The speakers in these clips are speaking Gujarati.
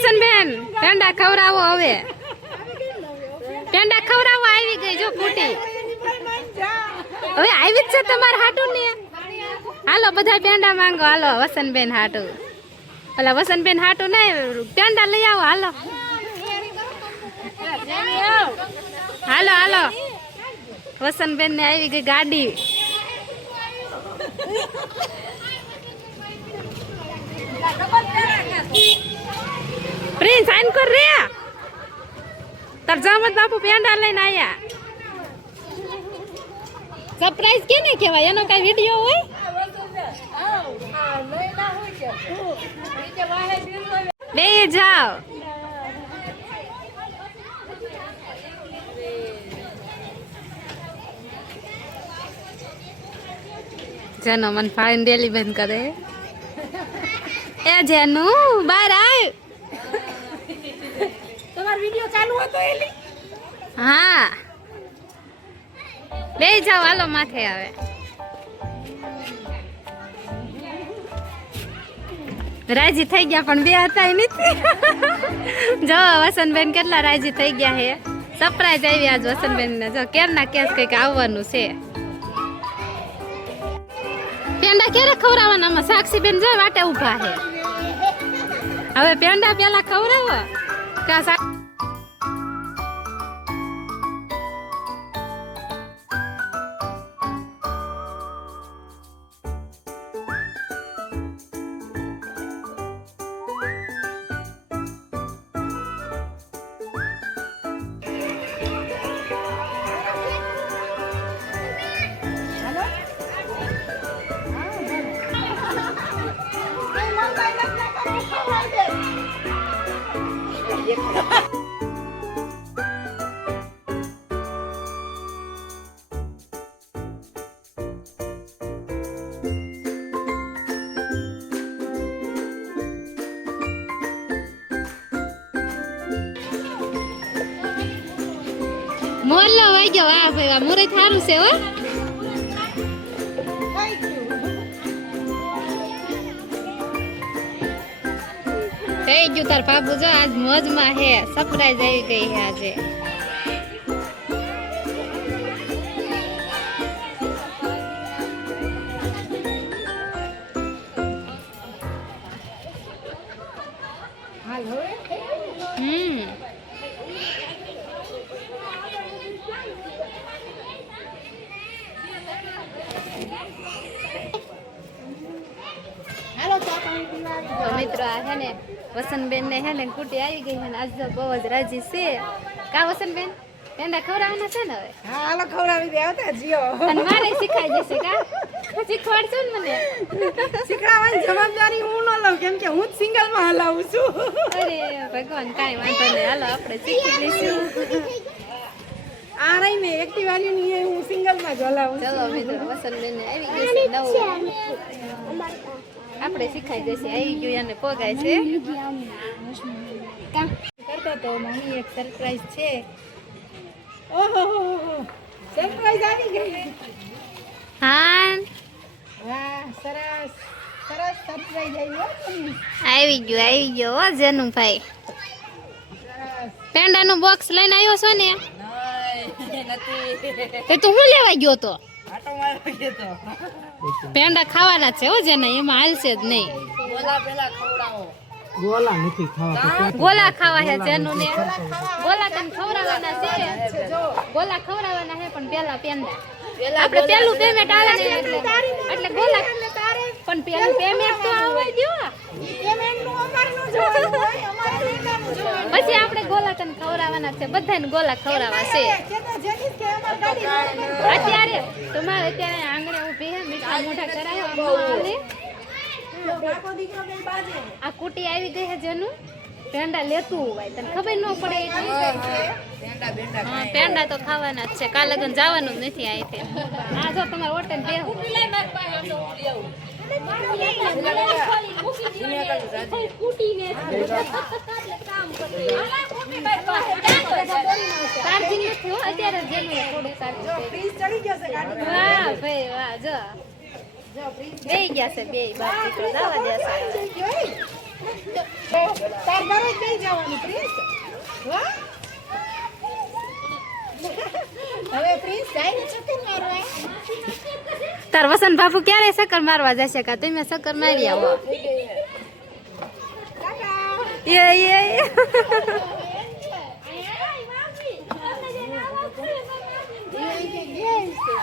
વસંતબેન પેંડા ખવડાવો હવે. પેંડા ખવડાવો આવી ગઈ જો કુટી. હવે આવી જ છે તમારા હાટું ને. હાલો બધા પેંડા માંગો હાલો વસંતબેન હાટું. ઓલા વસંતબેન હાટું નહીં પેંડા લઈ આવો હાલો. હાલો હાલો વસંતબેન ને આવી ગઈ ગાડી. પ્રિન્સ આઈન કર રે તાર જામત બાપુ પેંડા લઈને આયા. સરપ્રાઈઝ કેને કહેવાય એનો કઈ વિડિયો હોય? બે જાઓ. જેનો મન ફાઈન ડેલી બંધ કરે એ જેનુ બહાર આવ. તમારો વિડિયો ચાલુ હતો એલી? હા બે જાઓ હાલો માથે આવે. રાજી થઈ ગયા પણ બે હતા નથી. જો વસંતબેન કેટલા રાજી થઈ ગયા હે. સરપ્રાઈઝ આવી આજ વસંતબેન ને. જો કેરના કેસ કઈક આવવાનું છે. પેંડા ક્યારે ખવડાવવાના? સાક્ષી બેન જો વાટે ઉભા હે. હવે પેંડા પેલા ખવડાવો કા? મોરલો વઈ ગયો. વાહ ભાઈ વાહ, મુરત સારું છે હો. થઈ ગયું તાર બાબુ જો આજ મોજમાં હે. સરપ્રાઈઝ આવી ગઈ હે આજે. મિત્રો આ હે ને વસંતબેન ને હે ને કુટી આવી ગઈ હે ને આજ તો બહુ જ રાજી છે. કા વસંતબેન પેંડા ખવડાવવાના છે ને હવે? હા હાલો ખવડાવી દે આવતા જીઓ. અને મારે શીખાઈ જશે કા? શીખવાડજો ને મને. શીખડાવવાની જવાબદારી હું ન લઉં કેમ કે હું જ સિંગલ માં હલાવું છું. અરે ભગવાન કાઈ વાંધો નહીં હાલો આપણે શીખી લઈશું. આ રહી ને એક્ટિવા ની હું સિંગલ માં જ હલાવું. ચલો મિત્રો વસંતબેન ને આવી ગઈ છે નવું. આપણે શીખાઈ જશે. આવી ગયું અને પોગાય છે. કરતો તો મમ્મી એક સરપ્રાઈઝ છે. ઓહો સરપ્રાઈઝ આવી ગઈ. હા વાહ સરસ સરસ સરપ્રાઈઝ આવી ગયો હો જેનુભાઈ. પેંડાનું બોક્સ લઈને આવ્યો છો ને? તે તું શું લેવા ગયો તો? પેંડા ખાવાના છે હો જેને, એમાં હાલશે જ નહીં. ગોલા ખાવા છે જેનું ને. ગોલા તને ખવડાવવાના છે. ગોલા ખવડાવવાના છે પણ પેલા પેંડા. આપણે પેલું પેમેન્ટ આવે ને એટલે ગોલા. પણ પેલું પેમેન્ટ તો આવવા દો. પછી આપણે ગોલા તને ખવડાવવાના છે. બધાને ગોલા ખવડાવવા છે. અત્યારે તમારે અત્યારે આંગણે ઊભી હે મીઠા મોઢા કરાયો. આ કુટી આવી ગઈ છે જેનું પેંડા લેતું હોય તને ખબર ન પડે. હા પેંડા તો ખાવાના જ છે. કાલ લગન જવાનું જ નથી અહીંથી. આ જો તમારે હોટેલ બેહો. ચાર્જિંગ નથી હો અત્યારે જેનું થોડું ચાર્જિંગ. વાહ ભાઈ વાહ જો બે ગયા છે બે બાપ દીકરો જવા દેશે. તાર ઘરે જ નહીં જવાનું પ્રિન્સ હો હવે પ્રિન્સ જાય ને ચક્કર મારવા તાર વસંત બાપુ ક્યારે ચક્કર મારવા જશે કા તમે ચક્કર મારી આવો યે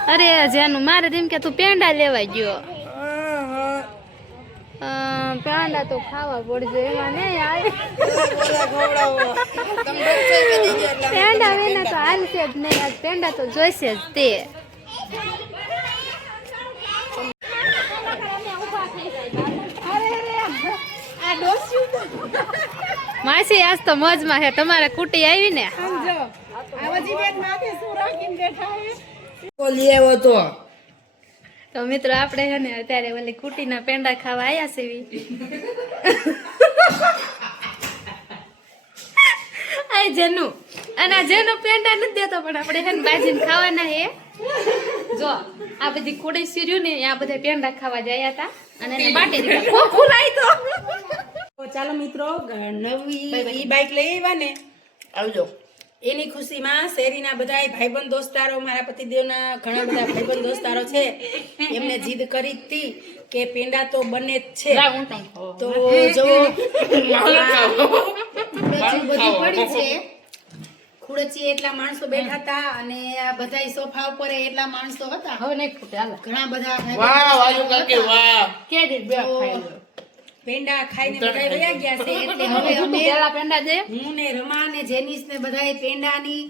અરે જેનું મારે તેમ કે તું પેંડા લેવા ગયો પેંડા તો ખાવા પડશે એમાં નહીં આવે પેંડા વિના તો હાલશે જ નહીં આજ પેંડા તો જોઈશે જ તે આ ડોસ્યું માસી આજ તો મોજમાં છે તમારે કુટી આવી ને સમજો આવાજી બેન માથે શું રાખીને બેઠા હે લઈ આવ્યો તો તો મિત્રો આપણે છે ને અત્યારે ઓલી કુટીના પેંડા ખાવા આવ્યા છે આ જેનું અને આ જેનું પેંડા નથી દેતો પણ આપણે છે ને બાજીને ખાવાના હે જો આ બધી કુડી સીર્યું ને આ બધા પેંડા ખાવા જયા હતા અને એને બાટી દીધા ખોખું લાઈ તો ચાલો મિત્રો નવી ઈ બાઈક લઈ આવ્યા ને આવજો એની ખુશીમાં શેરીના બધાય ભાઈબંધ દોસ્તારો મારા પતિદેવના ઘણા બધા ભાઈબંધ દોસ્તારો છે એમને જીદ કરી હતી કે પેંડા તો બને જ છે તો જો બધી પડી છે ખુડચી એટલા માણસો બેઠા હતા અને આ બધાય સોફા ઉપર એટલા માણસો હતા હવે નહીં ખૂટે હાલો ઘણા બધા વાહ વાજુ કાકી વાહ કે દી બે ખાઈ લો પેંડા ખાઈને બધાય વયા ગયા છે એટલે હવે અમે પેલા પેંડા દે હું ને રમા ને જેનિસ ને બધાએ પેંડાની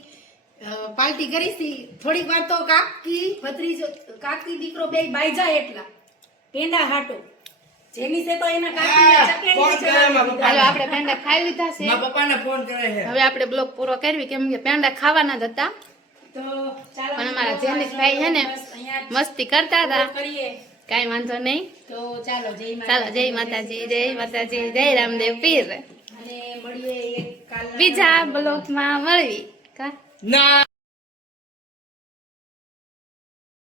પાર્ટી કરી હતી થોડીક વાર તો કાકી ભત્રીજો કાકી દીકરો બે બાઈજા એટલા પેંડા હાટો જેનિસે તો એના કાકી હાલો આપણે પેંડા ખાઈ લીધા છે મારા પપ્પાને ફોન કરે છે હવે આપણે બ્લોગ પૂરો કરવી કેમ કે પેંડા ખાવાના જ હતા તો ચાલો પણ અમારા જેનિસ ભાઈ છે ને મસ્તી કરતા હતા કરીએ કાઈ વાંધો નહીં તો ચાલો ચાલો જય માતાજી જય રામદેવ પીર અને મળીએ એક કાલ બીજા બ્લોગમાં મળવી કા ના